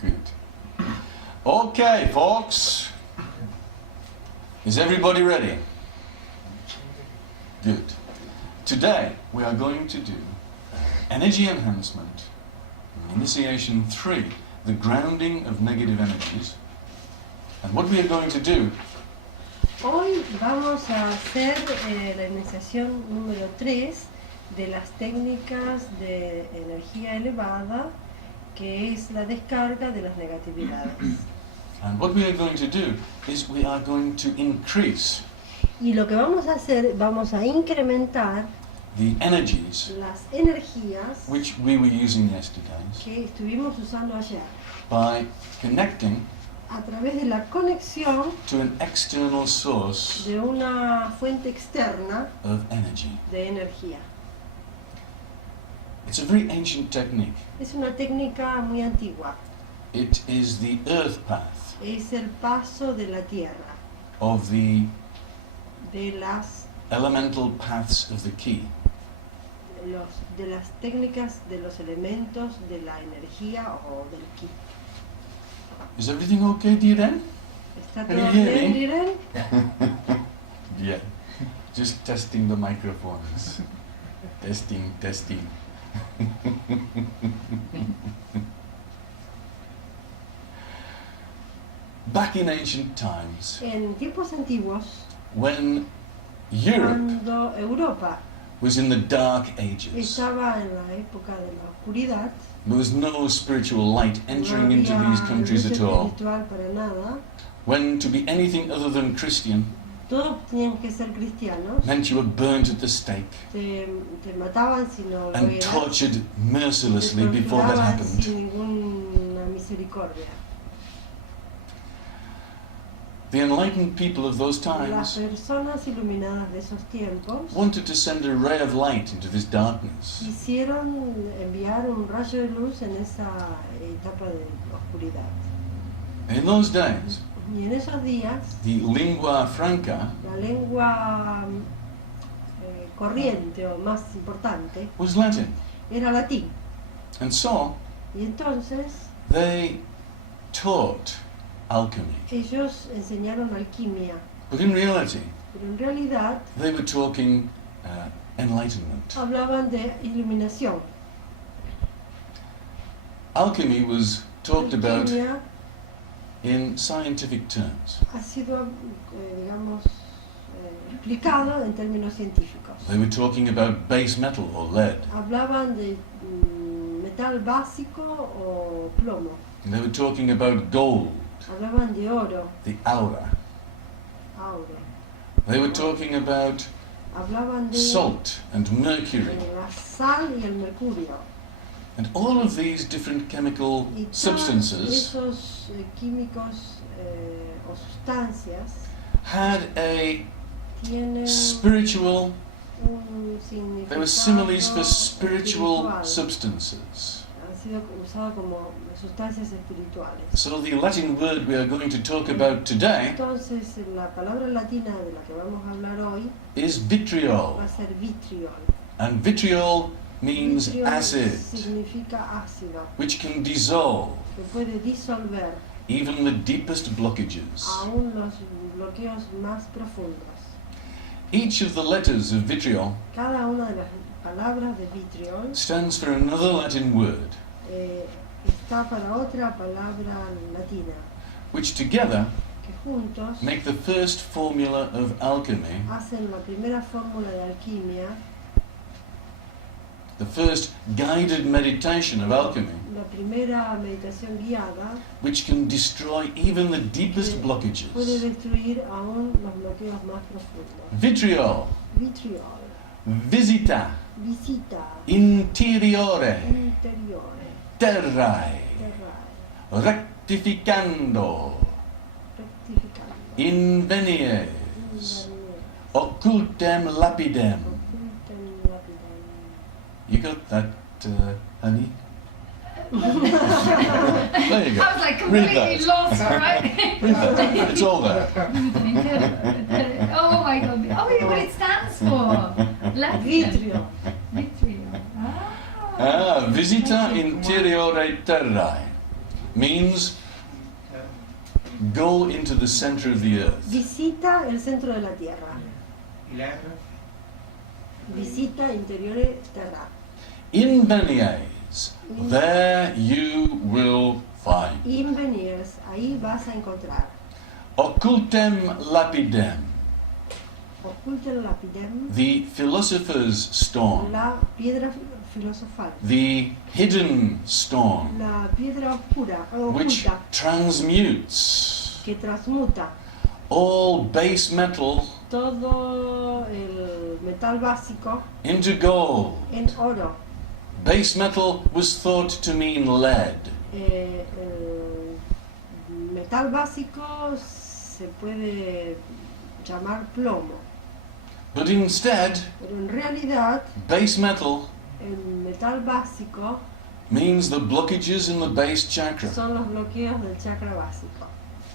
Good. Okay, folks. Is everybody ready? Good. Today we are going to do energy enhancement, initiation 3, the grounding of negative energies. And what we are going to do. Hoy vamos a hacer la iniciación número 3 de las técnicas de energía elevada, que es la descarga de las negatividades. And what we are going to do is we are going to increase Y lo que vamos a hacer, vamos a incrementar the energies las energías which we were using yesterday que estuvimos usando ayer by connecting a través de la conexión to an external source de una fuente externa of energy. de energía. It's a very ancient technique. Es una técnica muy antigua. It is the earth path Es el paso de la tierra, of the de las elemental paths of the key. de las técnicas de los elementos de la energía o del ki. Is everything okay, Diren? ¿Está Can todo you hear bien, me? Diren? Yeah. Just testing the microphones. Testing, testing. Back in ancient times, En tiempos antiguos, when Europe cuando Europa was in the Dark Ages, estaba en la época de la oscuridad, there was no spiritual light entering no into había these countries luz at all. espiritual para nada, When to be anything other than Christian todos tenían que ser cristianos, meant you were burnt at the stake te mataban si no lo and eras, tortured te mercilessly before that torturaban happened. sin ninguna misericordia. The enlightened people of those Las times personas iluminadas de esos tiempos wanted to send a ray of light into this darkness. quisieron enviar un rayo de luz en esa etapa de oscuridad. And in those days, Y en esos días, the lingua franca la lengua corriente o más importante was Latin. era latín. And so Y entonces they taught alchemy. ellos enseñaron alquimia, But in reality, pero en realidad they were talking enlightenment. hablaban de iluminación. Alchemy was talked about Alquimia in scientific terms. ha sido, digamos, explicado en términos científicos. They were talking about base metal or lead. Hablaban de metal básico o plomo. They were talking about gold, Hablaban de oro, the aura. auro. They were talking about Hablaban de salt and mercury. la sal y el mercurio. And all of these different chemical Y todos substances esos químicos o sustancias had a tienen spiritual, un significado they were similes for spiritual espiritual. substances. Han sido usados como sustancias espirituales. So the Latin word we are going to talk about today Entonces, la palabra latina de la que vamos a hablar hoy is vitriol. va a ser vitriol. And vitriol means Vitriol acid, significa ácido, which can dissolve que puede disolver even the deepest blockages. aún los bloqueos más profundos. Each of the letters of vitriol Cada una de las palabras de vitriol stands for another Latin word, está para otra palabra latina, which together que juntos make the first formula of alchemy, hacen la primera fórmula de alquimia, the first guided meditation of alchemy, la primera meditación guiada, which can destroy even the deepest puede blockages. destruir aún los bloqueos más profundos. Vitriol, Vitriol, visita, visita interiore, interiore, terrae, terrae, rectificando, rectificando, invenies, invenies, occultem lapidem. occultem lapidem. You got that, honey? There you go. I was like Read completely that. lost, right? Read that. It's all there. Oh my god. Oh, what it stands for. Latin. Vitrio. Vitrio. Visita interiore terrae means go into the center of the earth. Visita el centro de la tierra. Visita interiore terra. Invenies, there you will find. Invenies, ahí vas a encontrar. Occultem lapidem, Occultem lapidem, the philosopher's stone, la piedra filosofal. the hidden stone, La piedra oscura, which oculta, transmutes que transmuta all base metal todo el metal básico into gold. en oro. Base metal was thought to mean lead. El metal básico se puede llamar plomo, But instead, pero en realidad base metal el metal básico means the blockages in the base chakra. son los bloqueos del chakra básico.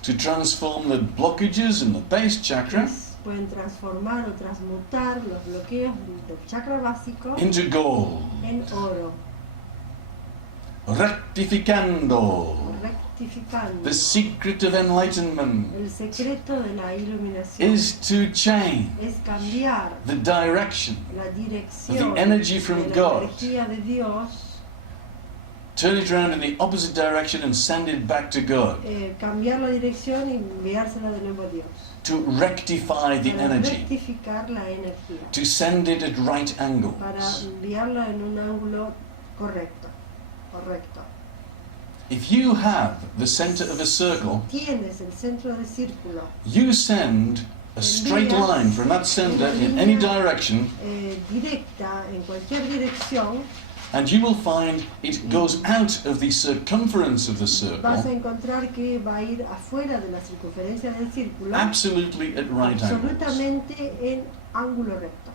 To transform the blockages in the base chakra Pueden transformar o transmutar los bloqueos del chakra básico into gold. en oro, Rectificando. rectificando. The secret of enlightenment El secreto de la iluminación is to change es cambiar the direction, la dirección the energy from de la God. energía de Dios, turn it around in the opposite direction and send it back to God. cambiar la dirección y enviársela de nuevo a Dios. To rectify the Para energy. rectificar la energía, To send it at right para angles. enviarla en un ángulo correcto. If you have the center of a circle, Tienes el centro del círculo you send a straight line from that center in any direction, directa en cualquier dirección, and you will find it goes out of the circumference of the vas a circle encontrar que va a ir afuera de la circunferencia del círculo, absolutely at right angles. absolutamente en ángulo recto.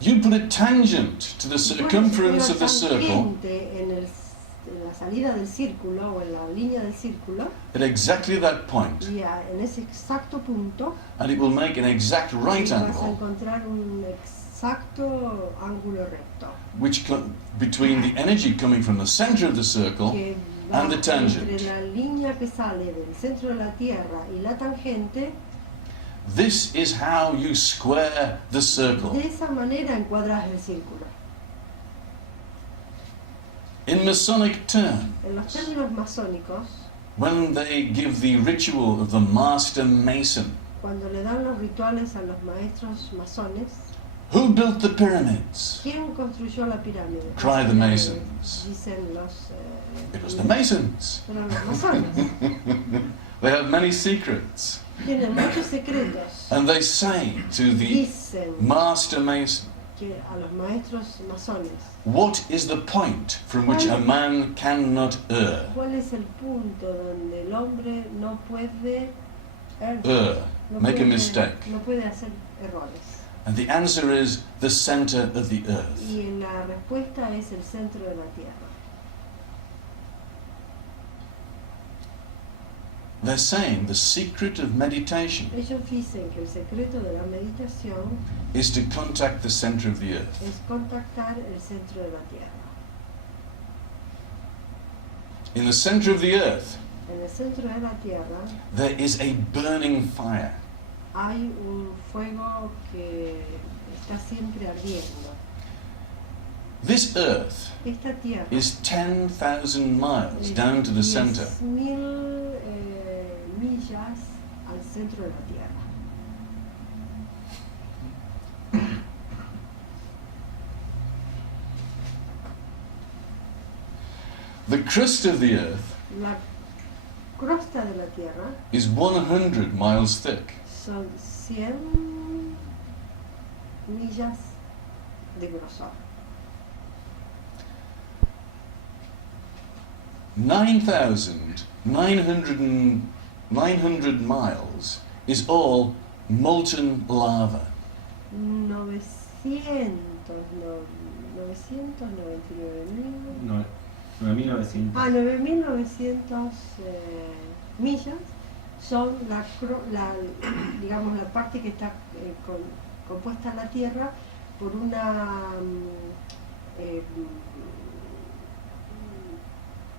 You put a tangent to the Y pones circumference una of the circle tangente en la salida del círculo o en la línea del círculo, at exactly that point, y en ese exacto punto and it will make an exact right vas a angle encontrar un exacto ángulo recto which between the energy coming from the center of the circle que va and the tangent. entre la línea que sale del centro de la Tierra y la tangente. This is how you square the circle. De esa manera encuadras el círculo. In Masonic terms, En los términos masónicos, when they give the ritual of the master mason, cuando le dan los rituales a los maestros masones, who built the pyramids? ¿quién construyó la pirámide? Cry the Masons. Dicen los It was the Masons. fueron los masones. They have many secrets. Tienen muchos secretos. And they say to the Dicen master mason, que a los maestros masones, what is the point from which a man cannot err? ¿cuál es el punto donde el hombre no puede no Make a puede- mistake. no puede hacer errores? And the answer is the center of the earth. Y la respuesta es el centro de la Tierra. They're saying the secret of meditation Ellos dicen que el secreto de la meditación is to contact the center of the earth. es contactar el centro de la Tierra. In the center of the earth, En el centro de la Tierra there is a burning fire. hay un fuego que está siempre ardiendo. This earth Esta Tierra is 10,000 miles down to the center. 10.000 millas al centro de la Tierra. The crust of the earth La crosta de la Tierra is 100 miles thick. son 100 millas de grosor. 900 miles is all molten lava. 9.900. 9.900 millas son digamos, la parte que está compuesta en la Tierra por una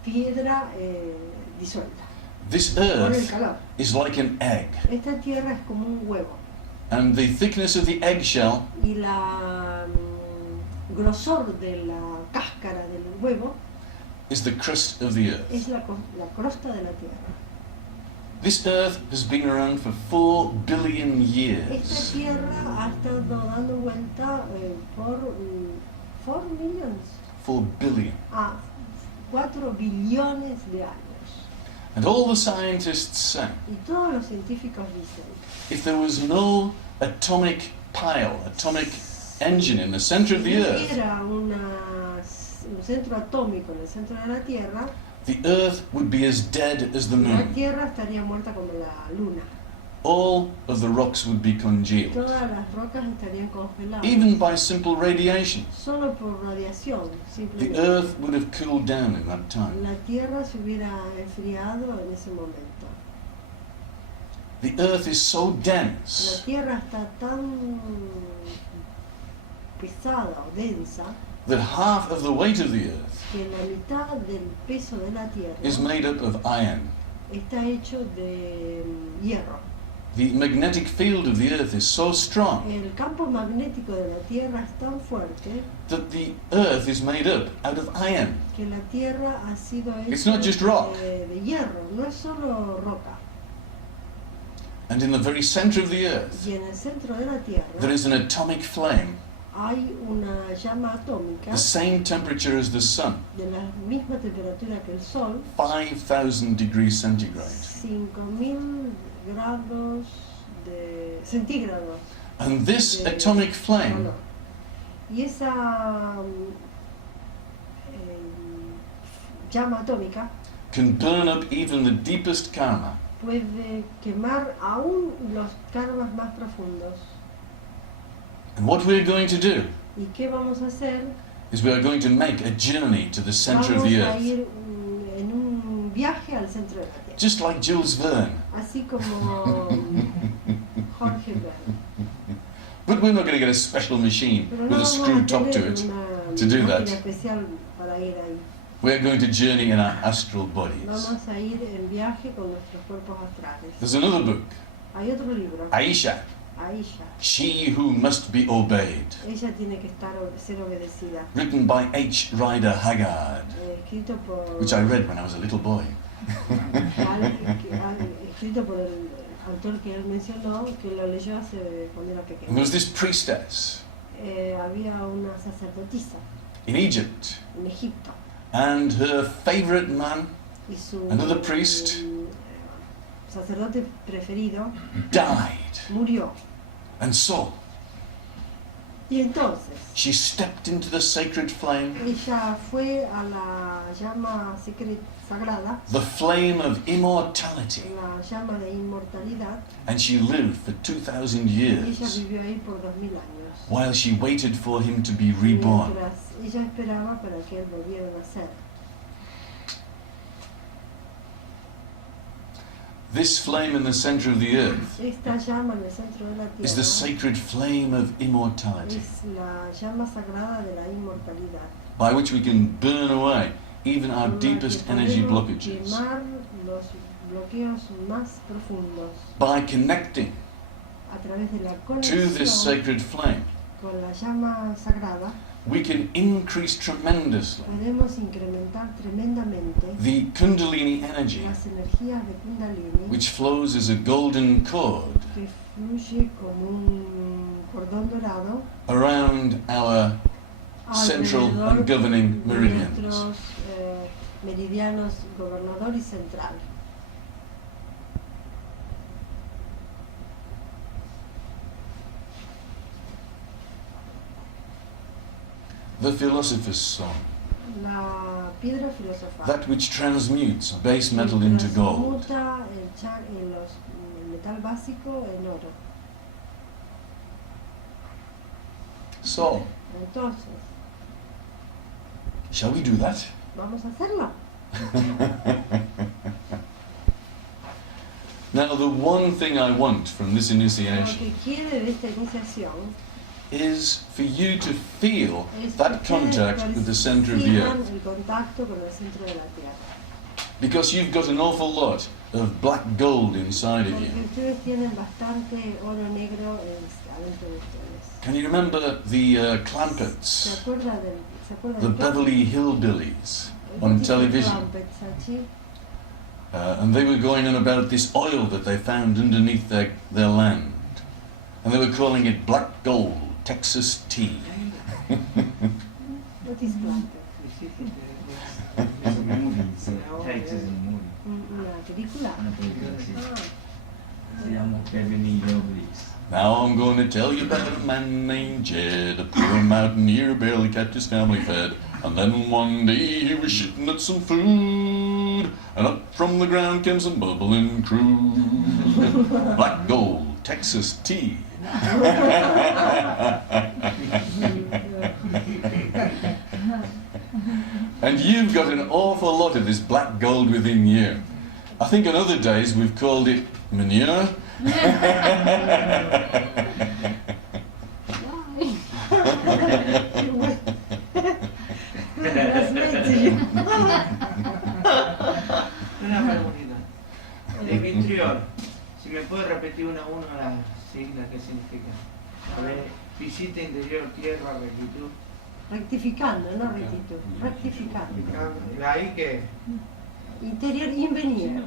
piedra disuelta This por el earth calor. is like an egg, Esta tierra es como un huevo and the thickness of the eggshell y la grosor de la cáscara del huevo is the crust of the earth. es la crosta de la tierra. This earth has been around for 4 billion Esta years. tierra ha estado dando vuelta por 4 millones 4 billion. a 4 billones de años. And all the scientists say, Y todos los científicos dicen, if there was no atomic pile, atomic engine in the center of the si no earth, hubiera un centro atómico en el centro de la Tierra, the earth would be as dead as the la moon. Tierra estaría muerta como la Luna. All of the rocks would be congealed, Todas las rocas estarían congeladas. even by simple radiation. Solo por radiación, The simplemente. earth would have cooled down in that time. La Tierra se hubiera enfriado en ese momento. The earth is so La dense Tierra está tan pesada o densa that half of the weight of the earth que la mitad del peso de la Tierra is made up of iron. está hecho de hierro. The magnetic field of the earth is so strong El campo magnético de la Tierra es tan fuerte that the earth is made up out of iron. que la Tierra ha sido It's hecha not just rock. de hierro, no es solo roca. And in the very center of the earth, Y en el centro de la Tierra there is an atomic flame, hay una llama atómica the same temperature as the sun, de la misma temperatura que el Sol, 5,000 degrees centigrade. 5000 grados de centígrados And this de atomic flame calor. Y esa llama atómica can burn up even the deepest karma. puede quemar aún los karmas más profundos. And what we're going to do ¿Y qué vamos a hacer? is we are going to make a journey to the center of Vamos the a earth. ir en un viaje al centro de la Tierra, Just like Jules Verne. así como Jorge Verne. But we're not going to get a special machine Pero with no a vamos screw a top to tener it. una to do that. máquina especial para ir ahí. We're going to journey in our astral bodies. Vamos a ir en viaje con nuestros cuerpos astrales. There's another book, Hay otro libro, Aisha, Aisha. She Who Must Be Obeyed, Ella tiene que ser obedecida. written by H. Rider Haggard, Escrito por which I read when I was a little boy. escrito por el autor que él mencionó, que lo leyó cuando era And pequeño. there was this priestess Había una sacerdotisa in Egypt, en Egipto and her favorite man y su Another priest sacerdote preferido died. murió. And so Y entonces she stepped into the sacred flame, ella fue a la llama sagrada, the flame of immortality, la llama de inmortalidad, and she lived for 2,000 y ella years vivió ahí por 2000 años. while she waited for him to be reborn. Mientras ella esperaba para que él volviera a nacer. This flame in the center of the earth Esta llama en el centro de la is the tierra sacred flame of immortality, es la llama sagrada de la inmortalidad, by which we can burn away even our con la que deepest energy podemos blockages, quemar los bloqueos más profundos by connecting a través de la to this conexión sacred flame. con la llama sagrada. We can increase tremendously Podemos incrementar tremendamente the Kundalini energy, las energías de Kundalini, which flows as a golden cord que fluye como un cordón dorado around our central alrededor and governing de meridians. nuestros meridianos gobernador y central. The philosopher's song, La piedra filosofal that which transmutes base metal into gold. transmuta el metal básico en oro. So, Entonces, shall we do that? vamos a hacerlo. Now, the one thing I want from this Lo initiation que quiere de esta iniciación is for you to feel Es that que contact ustedes with the center of the perciban earth. el contacto con el centro de la Tierra. Because you've got an awful lot of black gold inside of Porque you. ustedes tienen bastante oro negro adentro de ustedes. Can you remember the ¿Se Clampets, acuerda the del Beverly Hillbillies on television? And they were going on about this oil that they found underneath their land. And they were calling it black gold, Texas tea. What is Clampett? Texas Una película. Se llama Beverly Hillbillies. Now I'm going to tell you about a man named Jed, a poor mountaineer, barely kept his family fed. And then one day he was shitting at some food, and up from the ground came some bubbling crude. Black gold, Texas tea. And you've got an awful lot of this black gold within you. I think in other days we've called it manure. Una preguntita. De VITRIOL, si me puede repetir una a uno las siglas, ¿qué significa? A ver, visita interior, tierra, rectitud. Rectificando, no rectitud. Rectificando. ¿Ahí qué? Interior, invenir.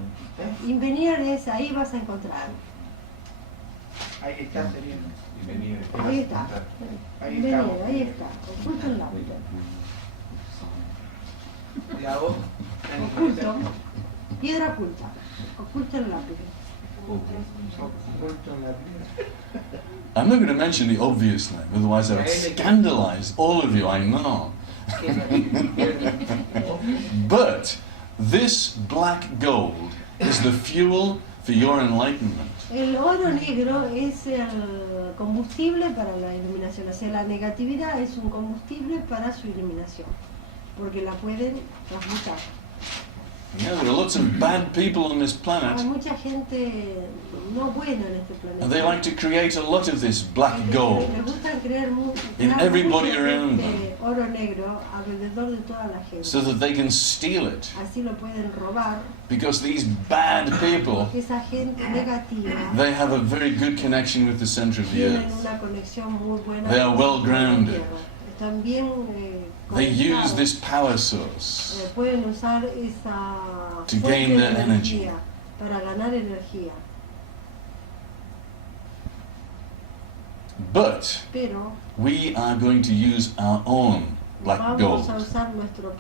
Invenir es ahí vas a encontrar. Ahí está, sería. Ahí está. Ahí Invenir, está. ahí está. Oculto el lápiz. La voz. Oculto. Piedra oculta. Oculto el lápiz. Oculto en la piedra. I'm not going to mention the obvious name, otherwise I would scandalize all of you, I know. But this black gold is the fuel for your enlightenment. El oro negro es el combustible para la iluminación, o sea, la negatividad es un combustible para su iluminación, porque la pueden transmutar. Yeah, there are lots of bad people on this Hay planet, mucha gente no buena en este planeta. and they like to create a lot of this black gold. Les gusta crear in everybody around them, oro negro alrededor de toda la gente. so that they can steal it. Así lo pueden robar, Because these bad people, porque esa gente negativa they have a very good connection with the center of the tienen earth. una conexión muy buena. They are con well la grounded. tierra. Están bien They use conectados. this power source Pueden usar esa to fuente gain de their energy. energía para ganar energía. But Pero we are going to use our own black vamos gold. a usar nuestra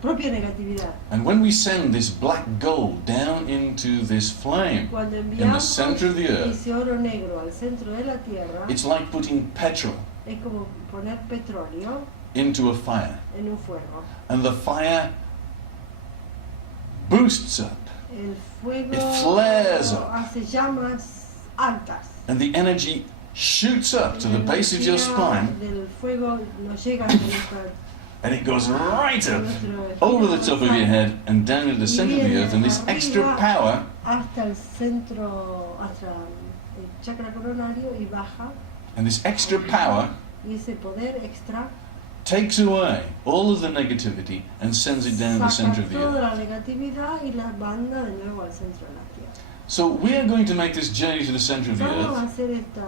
propia negatividad. And when we send this black gold down into this flame Cuando in the enviamos center of the earth, ese oro negro al centro de la tierra, it's like putting petrol es como poner petróleo into a fire. en un fuego. And the fire boosts up, El fuego It flares up. hace llamas altas. and the energy shoots up to the La base of your energía spine, del fuego nos llega hasta nuestra and it goes right up over the top of your head and down into the center of the earth. And this extra power hasta el centro, hasta el chakra coronario y baja, and this extra power y ese poder extra takes away all of the negativity and sends it down the saca center of the toda earth. la negatividad y la manda de nuevo al centro de la tierra. So we are going to make this journey to the center of the Vamos a earth, hacer este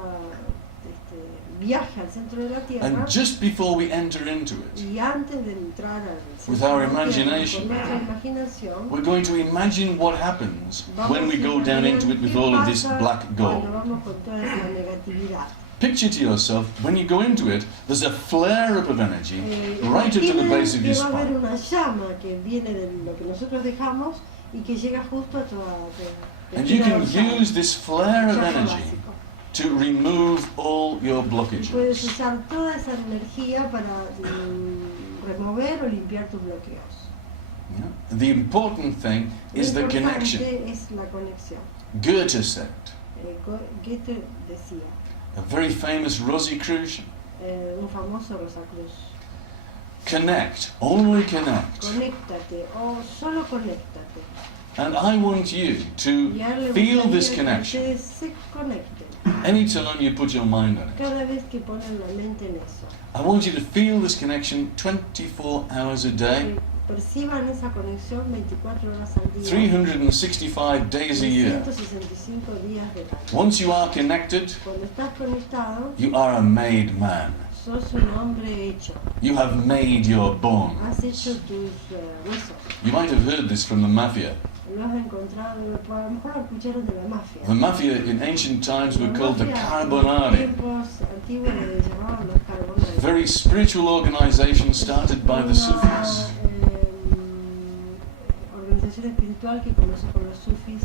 viaje al centro de la tierra, and just before we enter into it, y antes de entrar al centro With our de la tierra, imagination, con nuestra imaginación, we're going to imagine what happens vamos when we a go down imaginar into it with qué all of this pasa black cuando gold. vamos con toda esa negatividad. Picture to yourself, when you go into it, there's a flare up of energy right up to the Imaginen base of que your va a haber spine. una llama que viene de lo que nosotros dejamos y que llega justo a toda And you can use this flare of energy básico. to remove all your Y puedes blockages. usar toda esa energía para remover o limpiar tus bloqueos. Yeah? The important thing Lo is the importante connection. es la conexión. Goethe said, Goethe decía, a very famous Rosicrucian, un famoso Rosacruz, connect, only connect. conéctate o solo conéctate. And I want you Y to a él le feel this gustaría que connection ustedes se conecten Anytime you put your mind on it. Cada vez que ponen la mente en eso, I want you to feel this connection 24 hours a day, que perciban esa conexión 24 horas al día, 365 days a year. 365 días del año. Once you are connected, Cuando estás conectado, you are a made man. sos un hombre hecho. You have made your bones. Has hecho tus huesos. You might have heard this from the mafia. Lo has encontrado, a lo mejor lo escucharon de la mafia. The mafia in ancient times were La called the mafia en Carbonari. tiempos antiguos le llamaban los carbonari. Very spiritual organization started by the Sufis. Organización espiritual que comenzó con los sufis,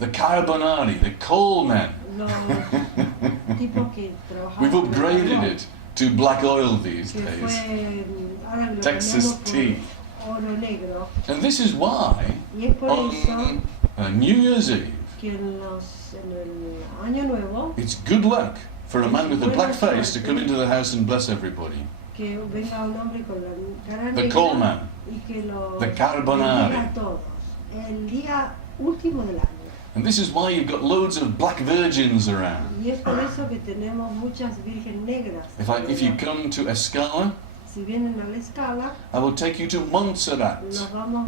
The Carbonari, the coal men. los tipos que trabajaban We've con el upgraded carbón, it to black oil these que days. fue, ahora lo Texas llamamos tea. oro negro, And this is why y es por eso on New Year's Eve, que en el año nuevo it's good luck for a man with a black face to come into the house and bless everybody. que venga un hombre con la cara The negra coal man, y que lo the Carbonari. bendiga a todos el día último del año. And this is why you've got loads of black virgins around. Y es por eso que tenemos muchas virgen negras. If you come to Escala, Si vienen a la escala, I will take you to Montserrat,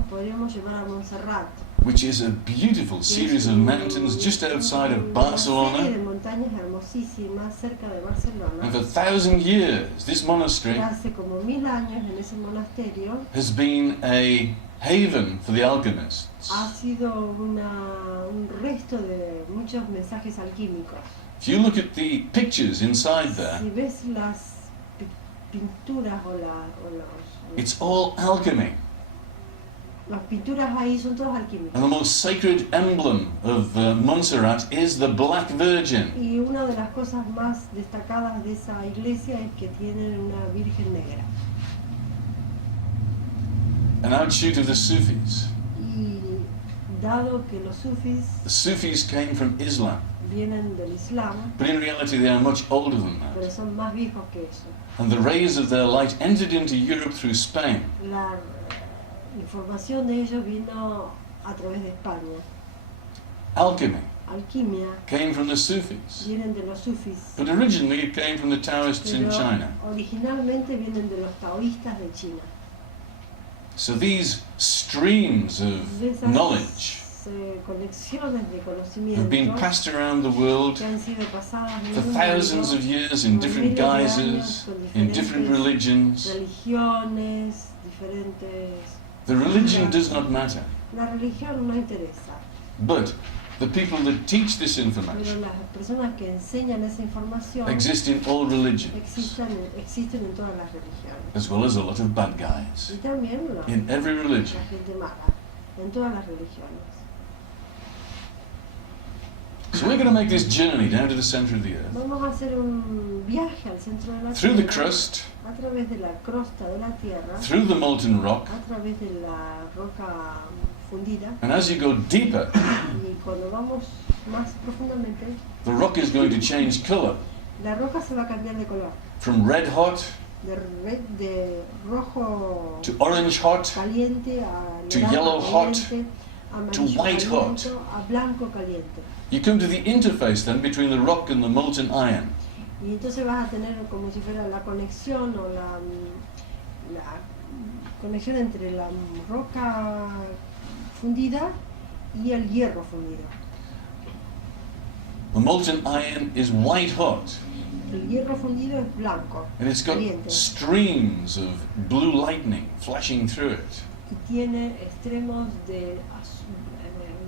podríamos llevar a Montserrat. which is a beautiful series of mountains just outside of Una serie Barcelona. de montañas hermosísimas cerca de Barcelona. And for 1,000 years, this monastery Hace como 1000 años en ese monasterio has been a haven for the alchemists. ha sido un resto de muchos mensajes alquímicos. If you look at the pictures inside there, Si ves las pinturas o los it's all alchemy. las pinturas ahí son todas alquímicas. And the most sacred emblem of Montserrat is the Black Virgin. Y una de las cosas más destacadas de esa iglesia es que tienen una virgen negra. An outshoot of the Sufis. Y dado que los sufis The Sufis came from Islam, vienen del Islam, but in reality they are much older than pero that. son más viejos que eso. And the rays of their light entered into Europe through Spain. La información de ellos vino a través de España. Alchemy Alquimia came from the Sufis, vienen de los sufis, but originally it came from the Taoists in pero China. originalmente vienen de los taoístas de China. So these streams of De esas knowledge conexiones de have been conocimiento passed around the world que han sido pasadas en for el mundo, thousands of years in different guises, in different religions. religiones, diferentes. The religion does not matter, La religión no interesa, but the people that teach this pero information las personas que enseñan esa información exist in all religions, existen en todas las religiones. as well as a lot of bad guys Y también in every la religion. gente mala, en todas las religiones. So we're going to make this journey down to the center of the earth, Vamos a hacer un viaje al centro de la through the Tierra, crust, a través de la crosta de la Tierra, through the molten rock, a través de la roca fundida, and as you go deeper, y cuando vamos más profundamente, the rock is going to change color la roca se va a cambiar de color, from red hot de rojo to orange hot caliente a to naranja yellow hot caliente, a to amarillo white hot. caliente, a blanco caliente. You come to the interface then between the rock and the molten iron. Y entonces vas a tener como si fuera la conexión o la conexión entre la roca fundida y el hierro fundido. The molten iron is white hot, El hierro fundido es blanco, and it's got caliente, streams of blue lightning flashing through it. y tiene extremos de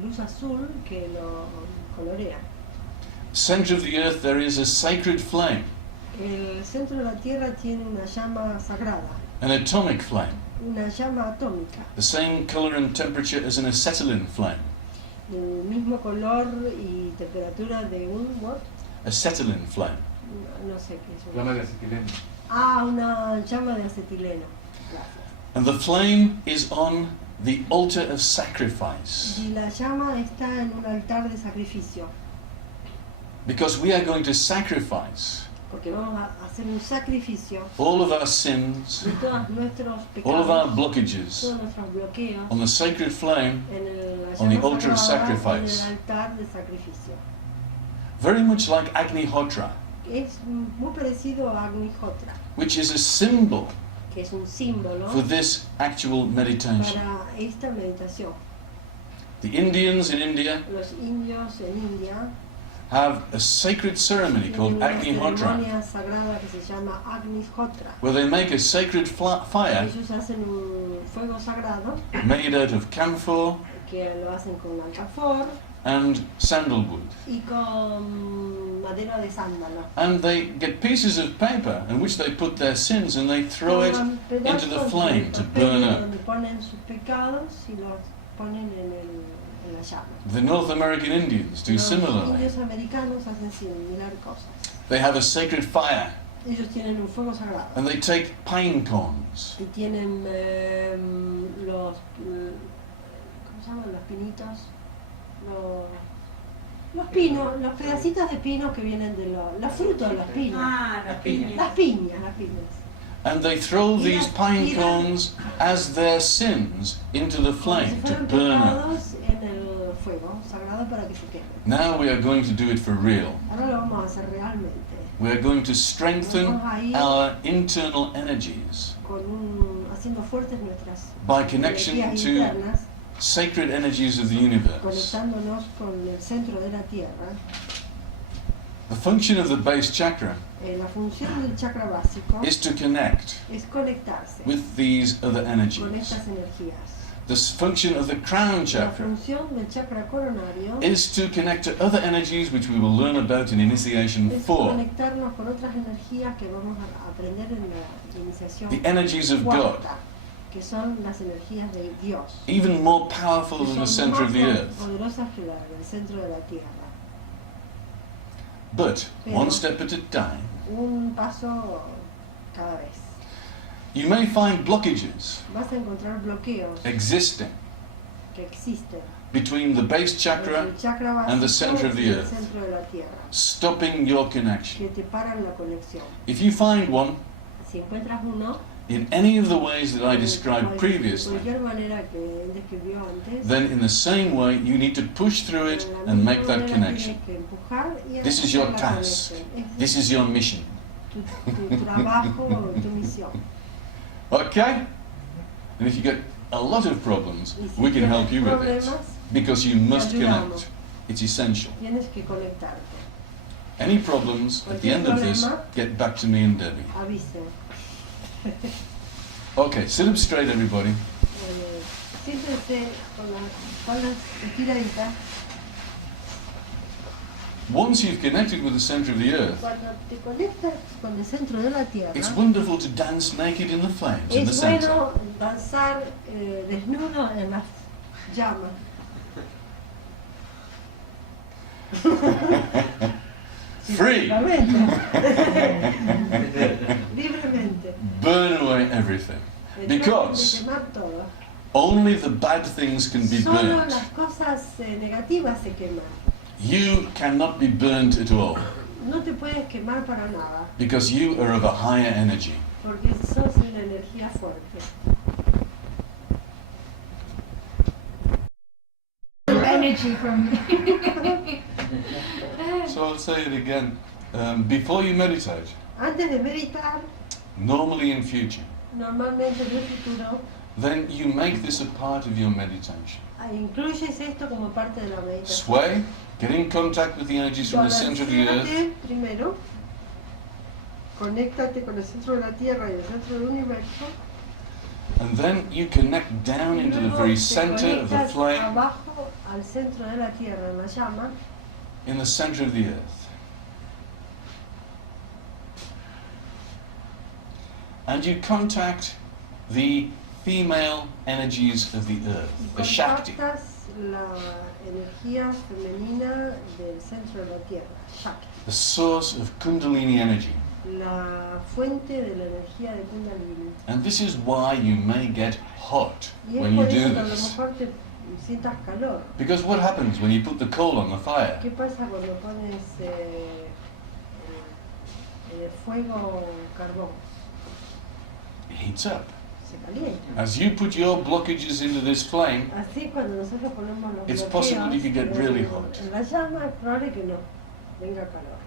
luz azul que lo colorea. Center of the earth there is a sacred flame, El centro de la Tierra tiene una llama sagrada, an atomic flame, una llama atómica, the same color and temperature as an acetylene flame. el mismo color y temperatura de un what? Acetylene flame. No sé qué es. Llama de acetileno. Una llama de acetileno. Gracias. And the flame is on the altar of sacrifice, Y la llama está en un altar de sacrificio, because we are going to sacrifice porque vamos a hacer un sacrificio all of our sins, de todos nuestros all of our pecados, blockages todos nuestros bloqueos on the sacred flame en la on the llama altar of sagrada, en sacrifice. el altar de sacrificio. very much like Agnihotra, Es muy parecido a Agnihotra, which is a symbol que es un símbolo for this actual meditation. para esta meditación. The Indians in India Los indios en India have a sacred ceremony tienen called una Agnihotra, ceremonia sagrada que se llama Agnihotra. where they make a sacred fire Ellos hacen un fuego sagrado made out of camphor que lo hacen con alcanfor and sandalwood. y con madera de sándalo. And they get pieces of paper in which they put their sins and they throw it Toman into the pedazos flame de to papel burn up. donde ponen sus pecados y los ponen en la llama. The North American Indians do Los similarly. indios americanos hacen similar cosas. They have a sacred fire Ellos tienen un fuego sagrado and they take pine cones y tienen los ¿cómo se llaman? Los pinitos, los pinos, los pedacitos de pinos que vienen de los frutos de los pinos. Ah, las piñas. Las piñas. and they throw these pine Mira. cones as their sins into the Como si flame to fueran burn up. pecados en el fuego sagrado para que se quemen. Now we are going to do it for real. Ahora lo vamos a hacer realmente. We are going to strengthen Vamos a ir our internal energies haciendo fuertes nuestras by connection energías to internas, sacred energies of the universe. conectándonos con el centro de la tierra. The function of the base chakra La función del chakra básico is to connect es conectarse with these other con energies. estas energías. The function of the crown La chakra función del chakra coronario is to connect to other energies which we will learn about in Initiation es 4. conectarnos con otras energías que vamos a aprender en la iniciación The energies of God, cuarta, que son las energías de Dios, even more powerful que than the son center más of the earth. poderosas que la del centro de la tierra. But Pero- one step at a time. Un paso cada vez. You may find blockages Vas a encontrar bloqueos existing que existen between the base entre chakra el chakra básico and the center of the y el earth, centro de la tierra, stopping your connection. que te paran la conexión. If you find one Si encuentras uno, in any of the ways that I de described previously, cualquier manera que él describió antes, then in the same way you need to push through it de la and misma make that manera connection. tienes que empujar y This is hacer your la task. conexión. This is your mission. Tu trabajo, tu misión. Okay? And if you get a lot of problems, Y si we can tienes help you with it. problemas, Because you must te ayudamos. connect. It's essential. tienes que conectarte. Any problems, at the end of this, get back to me and Debbie. Avisen. Okay, sit up straight, everybody. Siéntense con las espaldas estiraditas. Once you've connected with the center of the earth, Cuando te conectas con el centro de la tierra, it's wonderful to dance naked in the flames in the es center. bueno danzar desnudo en las llamas. Free! Libremente. Burn away everything. Because De quemar todo. only the bad things can be Solo burnt. las cosas negativas se queman. You cannot be burnt at all. No te puedes quemar para nada, Because you are of a higher energy. porque sos una energía fuerte. Energy from So I'll say it again. Before you meditate, Antes de meditar, normally in future, normalmente en el futuro, then you make this a part of your meditation. incluyes esto como parte de la meditación. Sway, get in contact with the energies from the center of the earth, Balancéate primero, conéctate con el centro de la Tierra y el centro del universo. and then you connect down into the Luego very te center of the conectas flame abajo al centro de la Tierra, en la llama, in the center of the earth. And you contact the female energies of the earth, y the Shakti. contactas la energía femenina del centro de la Tierra, Shakti, The source of Kundalini energy. la fuente de la energía de Kundalini. And this is why you may get hot Y es when you por eso do que a lo this. mejor te sientas calor. Because what happens when you put the coal on the fire? ¿Qué pasa cuando pones en el fuego carbón? It heats up. Se calienta. As you put your blockages into this flame, Así cuando nosotros ponemos los It's bloqueos possible you could get really hot. en la llama, es probable que nos venga calor.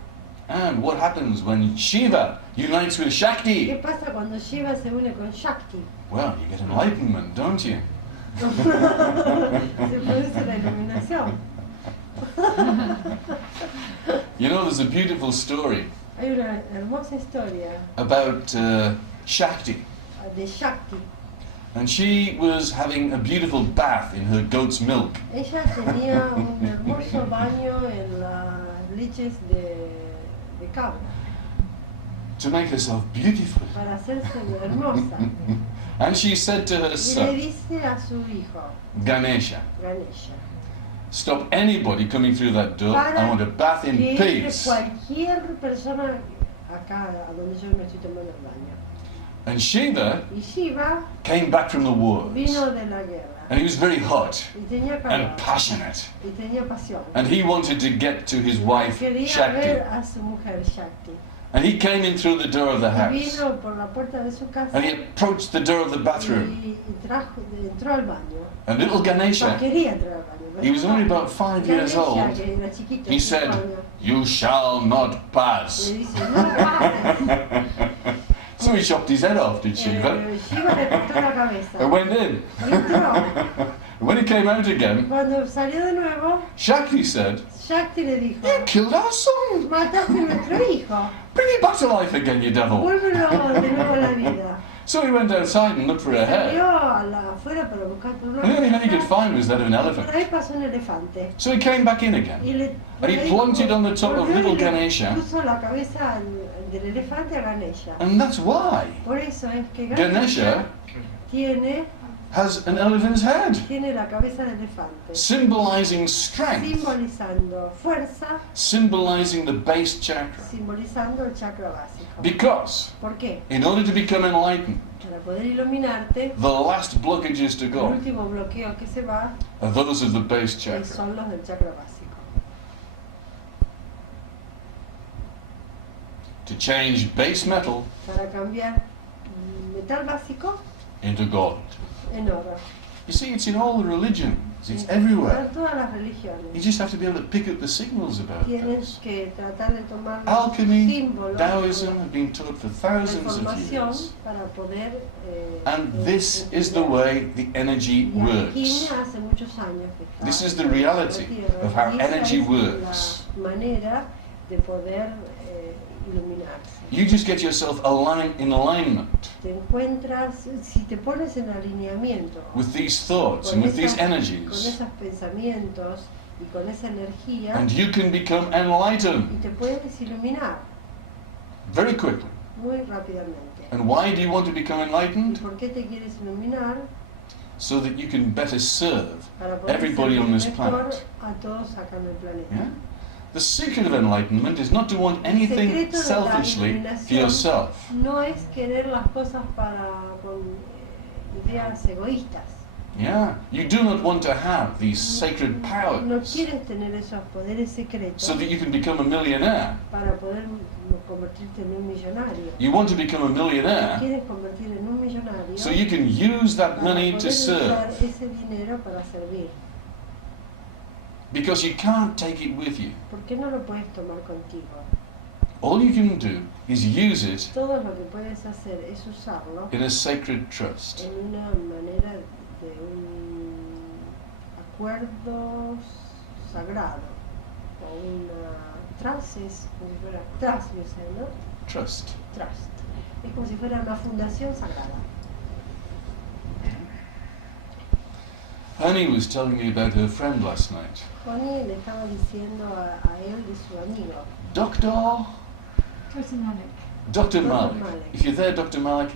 And what happens when Shiva unites with ¿Qué Shakti? pasa cuando Shiva se une con Shakti? Well, you get enlightenment, don't you? Se produce la iluminación. You know, there's a beautiful story Hay una hermosa historia about Shakti. de Shakti. And she was having a beautiful bath in her goat's milk. Ella tenía un hermoso baño en las leches de cabra To make herself beautiful. para hacerse hermosa. And she said to her Y le son, dice a su hijo, Ganesha, Ganesha, stop anybody coming through that door. I want a bath in que entre peace. cualquier persona acá a donde yo me estoy tomando el baño. And Shiva Y Shiva came back from the wars. vino de la guerra And he was very hot y tenía calor and passionate. y tenía pasión. And he wanted to get to his wife, Quería Shakti. ver a su mujer Shakti. And he came in through the door of the Y house. vino por la puerta de su casa And he approached the door of the bathroom. y entró al baño. And little No, Ganesha, quería entrar al baño. he was only about 5 years Ganesha, old, que era chiquito, he 5 said, años, "You shall not pass." le dice, no pases. So he chopped his head off, did Shiva, Shiva le cortó la cabeza. and went in. Y entró. When he came out again, Cuando salió de nuevo, Shakti said, Shakti le dijo, "You killed our son. mataste a nuestro hijo, Bring him back to life again, you devil." vuélvelo de nuevo a la vida. So he went outside and looked for a Salió head. afuera para buscar una And the only head he could cabeza. find was that of an Por elephant. ahí pasó un elefante. So he came back in again. Y le, And he por ahí plunked it on the top of volvió y little le Ganesha. puso la cabeza del elefante a Ganesha. And that's why Por eso es que Ganesha tiene has an elephant's head, la cabeza de elefante, symbolizing strength, simbolizando fuerza, symbolizing the base chakra. simbolizando el chakra básico. Because ¿Por qué? in order to become enlightened, Para poder iluminarte, the last blockages to el go último bloqueo que se va are those of the base chakra. son los del chakra básico. To change base metal Para cambiar metal básico into gold. en oro. You see, it's in all the religions, it's Está everywhere. en todas las You religiones. just have to be able to pick up the signals about Tienes this. que tratar de tomar los Alchemy, símbolos, Taoism have been taught for la thousands of información years. para poder And this is the way the energy y works. alquimia hace muchos años que está This is the en la reality tierra. of how Y esa energy es works. la manera de poder iluminarse. You just get yourself in alignment Te encuentras, si te pones en alineamiento with these thoughts con and with these con energies, esos pensamientos y con esa energía, and you can become y enlightened te puedes iluminar very quickly. muy rápidamente. And why do you want to become ¿Y enlightened? por qué te quieres iluminar? So that you can better serve Para poder everybody on servir this mejor planet. a todos acá en el planeta. Yeah? The secret of enlightenment is not to want El anything secreto de la selfishly for iluminación yourself. no es querer las cosas con ideas egoístas. Yeah? You do not want to have these sacred No powers quieres tener esos poderes secretos so that you can become a millionaire. para poder convertirte en un millonario. You want to become a millionaire Quieres convertir en un millonario so you can use that para money poder to usar serve. ese dinero para servir. Because you can't take it with you. ¿Por qué no lo puedes tomar contigo? All you can do is use it Todo lo que puedes hacer es usarlo in a sacred trust. en una manera de un acuerdo sagrado o una trust es como si fuera trust, you say, ¿no? Trust. Trust. Es como si fuera una fundación sagrada. Honey was telling me about her friend last night. Connie le estaba diciendo a él de su amigo. Dr. Personality. Dr. Malik. Malik. If you're there, Dr. Malik,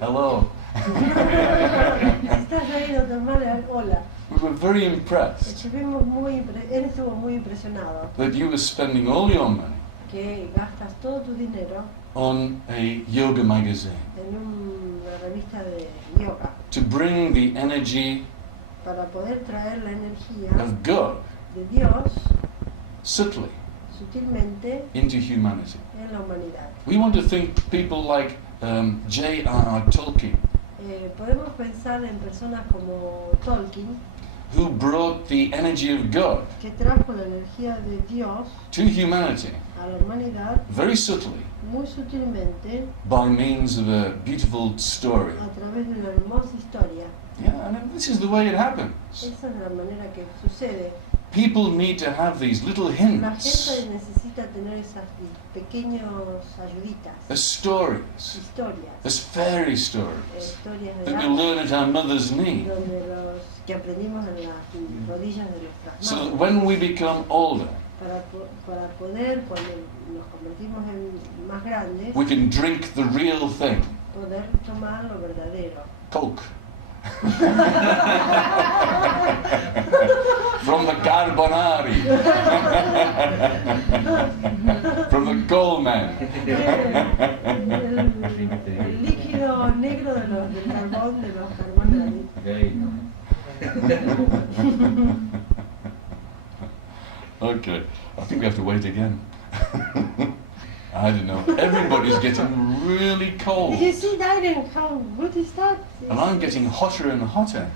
hello. ¿Estás ahí, doctor Malik? Hola. We were very impressed Él estuvo muy impresionado that you were spending all your money que gastas todo tu dinero on a yoga magazine en una revista de yoga to bring the energy para poder traer la energía of God de Dios subtly sutilmente into humanity. en la humanidad. We want to think people like J.R.R. Tolkien, Podemos pensar en personas como Tolkien, who brought the energy of God que trajo la energía de Dios to humanity a la humanidad very subtly muy sutilmente by means of a beautiful story. a través de una hermosa historia. Yeah, and this is the way it happens. Esa es la manera que sucede. People need to have these little La hints gente necesita tener esas pequeños ayuditas, as stories, historias, as fairy stories historias de that we hadas, learn at our mother's knee. donde los que aprendimos en las rodillas de nuestras So that madres, when we become older, para poder, cuando nos convertimos en más grandes, we can drink the real thing. poder tomar lo verdadero. Coke. From the Carbonari. From the coal man. El líquido negro del carbón de los carbonados. Okay, I think we have to wait again. I don't know. Everybody's getting really cold. Did you see that and how good is that? And I'm getting hotter and hotter.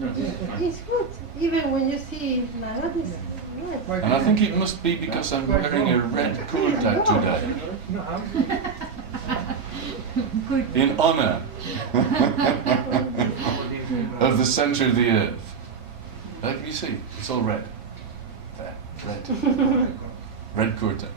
It's good. Even when you see like that, it's good. And I think it must be because I'm wearing a red kurta today. In honor of the center of the earth. You see, it's all red. There, red. Red kurta.